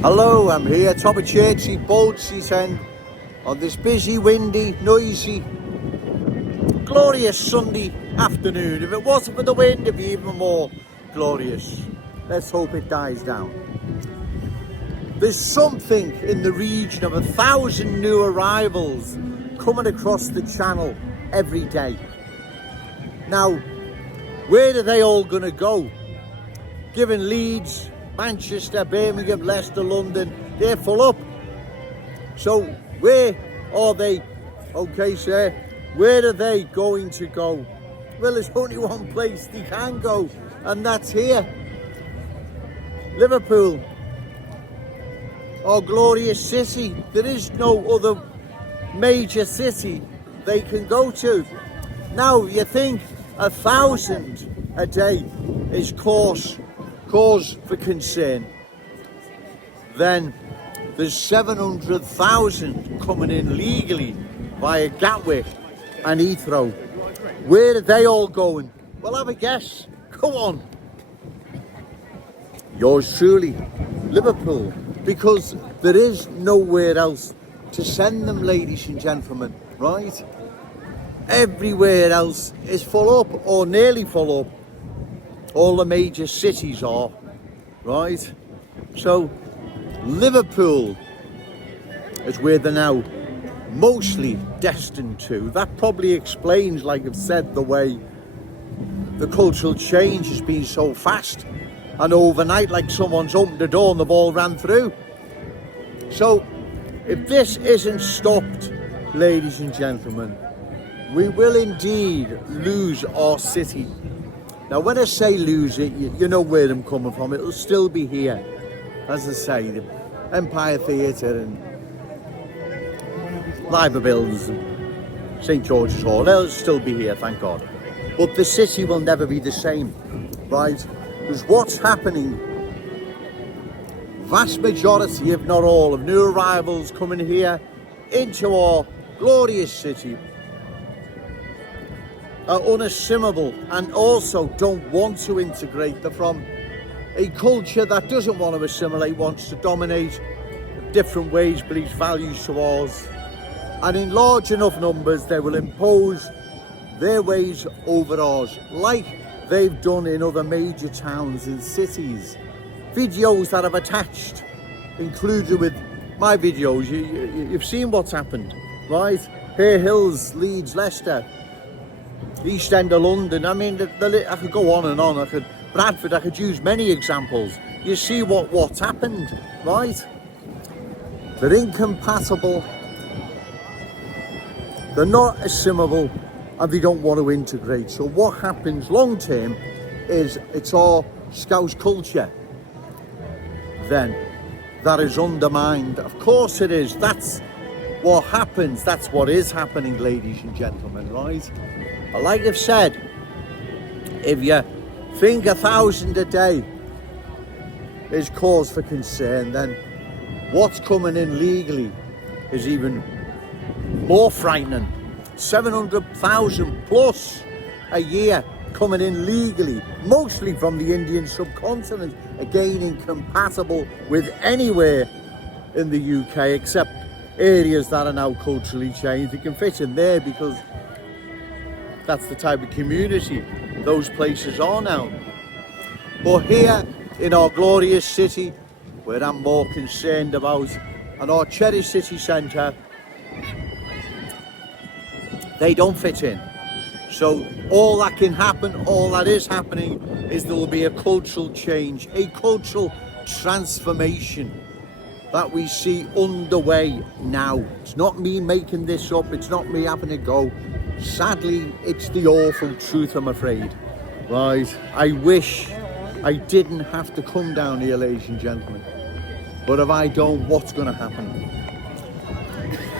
Hello, I'm here, top of Chertsey, Halted End, on this busy, windy, noisy, glorious Sunday afternoon. If it wasn't for the wind, it'd be even more glorious. Let's hope it dies down. There's something in the region of 1,000 new arrivals coming across the channel every day. Now, where are they all going to go? Given Leeds, Manchester, Birmingham, Leicester, London, they're full up. So where are they? Okay, sir, where are they going to go? Well, there's only one place they can go, and that's here. Liverpool, our glorious city. There is no other major city they can go to. Now, you think 1,000 a day is cause for concern, then there's 700,000 coming in legally via Gatwick and Heathrow. Where are they all going? Well, have a guess. Go on. Yours truly, Liverpool, because there is nowhere else to send them, ladies and gentlemen, right? Everywhere else is full up or nearly full up. All the major cities are, right? So Liverpool is where they're now mostly destined to. That probably explains, like I've said, the way the cultural change has been so fast and overnight, like someone's opened the door and they've all ran through. So if this isn't stopped, ladies and gentlemen, we will indeed lose our city. Now, when I say lose it, you know where I'm coming from. It'll still be here. As I say, the Empire Theatre and Library Buildings and St George's Hall, they'll still be here, thank God. But the city will never be the same, right? Because what's happening, vast majority, if not all, of new arrivals coming here into our glorious city are unassimilable and also don't want to integrate. They're from a culture that doesn't want to assimilate, wants to dominate different ways, beliefs, values to ours. And in large enough numbers, they will impose their ways over ours, like they've done in other major towns and cities. Videos that I've attached, included with my videos, you've seen what's happened, right? Hare Hills, Leeds, Leicester, East End of London. I mean, I could go on and on. Bradford, I could use many examples. You see what's happened, right? They're incompatible, they're not assimilable, and they don't want to integrate. So what happens long term is it's our Scouse culture then that is undermined. Of course it is. That's what happens. That's what is happening, ladies and gentlemen, right? Like I've said, if you think 1,000 a day is cause for concern, then what's coming in legally is even more frightening. 700,000 plus a year coming in legally, mostly from the Indian subcontinent, again incompatible with anywhere in the UK except areas that are now culturally changed. They can fit in there because that's the type of community those places are now. But here in our glorious city, where I'm more concerned about, and our cherished city centre, they don't fit in. So all that can happen, all that is happening, is there will be a cultural change, a cultural transformation that we see underway now. It's not me making this up, it's not me having a go. Sadly, it's the awful truth, I'm afraid. Right, I wish I didn't have to come down here, ladies and gentlemen. But if I don't, what's going to happen?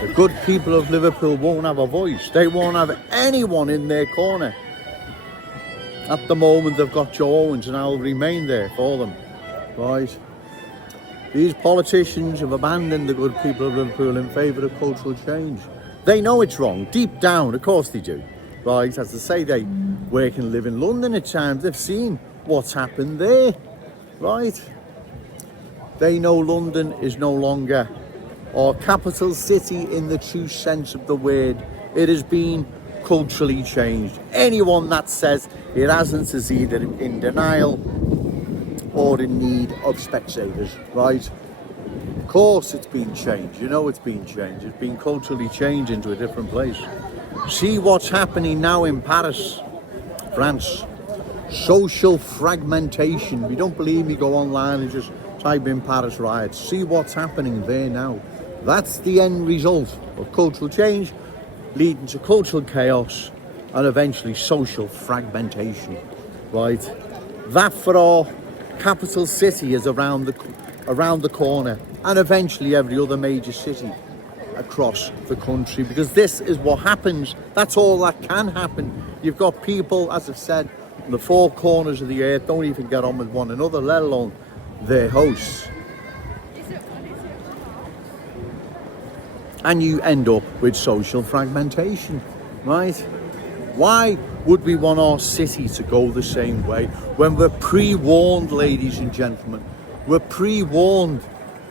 The good people of Liverpool won't have a voice. They won't have anyone in their corner. At the moment, they've got Joe Owens, and I'll remain there for them. Right? These politicians have abandoned the good people of Liverpool in favour of cultural change. They know it's wrong, deep down, of course they do. Right, as I say, they work and live in London at times. They've seen what's happened there, right? They know London is no longer our capital city in the true sense of the word. It has been culturally changed. Anyone that says it hasn't is either in denial or in need of spectators, right? Of course it's been changed, you know it's been changed. It's been culturally changed into a different place. See what's happening now in Paris, France. Social fragmentation. If you don't believe me, go online and just type in Paris riots. See what's happening there now. That's the end result of cultural change, leading to cultural chaos and eventually social fragmentation, right? That for our capital city is around the corner, and eventually every other major city across the country, because this is what happens. That's all that can happen. You've got people, as I've said, in the four corners of the earth don't even get on with one another, let alone their hosts. And you end up with social fragmentation, right? Why would we want our city to go the same way when we're pre-warned, ladies and gentlemen? We're pre-warned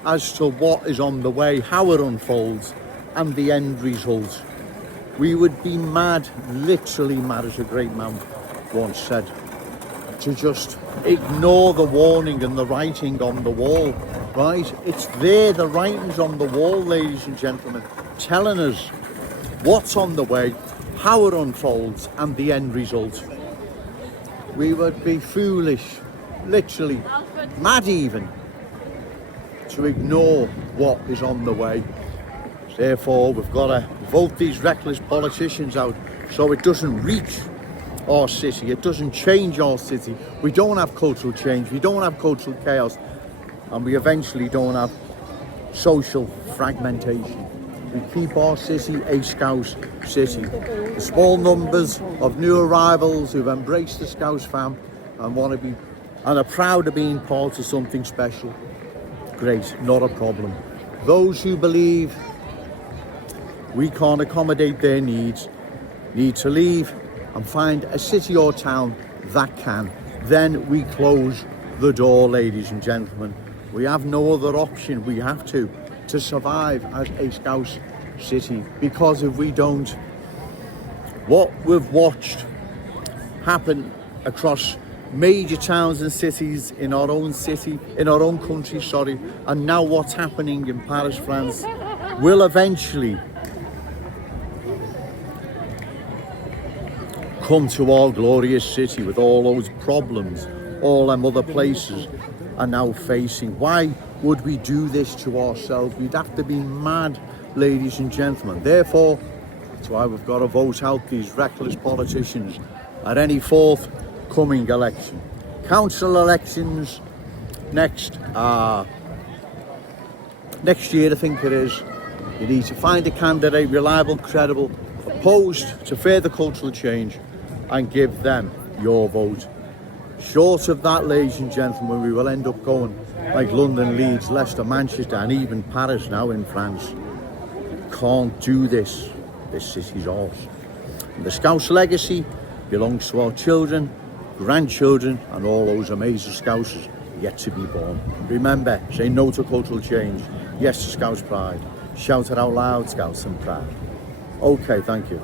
as to what is on the way, how it unfolds, and the end result. We would be mad, literally mad, as a great man once said, to just ignore the warning and the writing on the wall, right? It's there, the writing's on the wall, ladies and gentlemen, telling us what's on the way, how it unfolds, and the end result. We would be foolish, literally mad even, to ignore what is on the way. Therefore, we've got to vote these reckless politicians out so it doesn't reach our city, it doesn't change our city. We don't have cultural change, we don't have cultural chaos, and we eventually don't have social fragmentation. We keep our city a Scouse city. The small numbers of new arrivals who've embraced the Scouse fam and want to be and are proud of being part of something special, great, not a problem. Those who believe we can't accommodate their needs need to leave and find a city or town that can. Then we close the door, ladies and gentlemen. We have no other option. We have to survive as a Scouse city, because if we don't, what we've watched happen across major towns and cities in our own city, in our own country, and now what's happening in Paris, France, will eventually come to our glorious city with all those problems all them other places are now facing. Why would we do this to ourselves? We'd have to be mad, ladies and gentlemen. Therefore, that's why we've got to vote out these reckless politicians at any forthcoming election. Council elections next year, I think it is. You need to find a candidate, reliable, credible, opposed to further cultural change, and give them your vote. Short of that, ladies and gentlemen, we will end up going like London, Leeds, Leicester, Manchester, and even Paris now in France. Can't do this. This city's ours. And the Scouse legacy belongs to our children, grandchildren, and all those amazing Scousers yet to be born. Remember, say no to cultural change, yes to Scouse pride. Shout it out loud, Scouse and proud. Okay, thank you.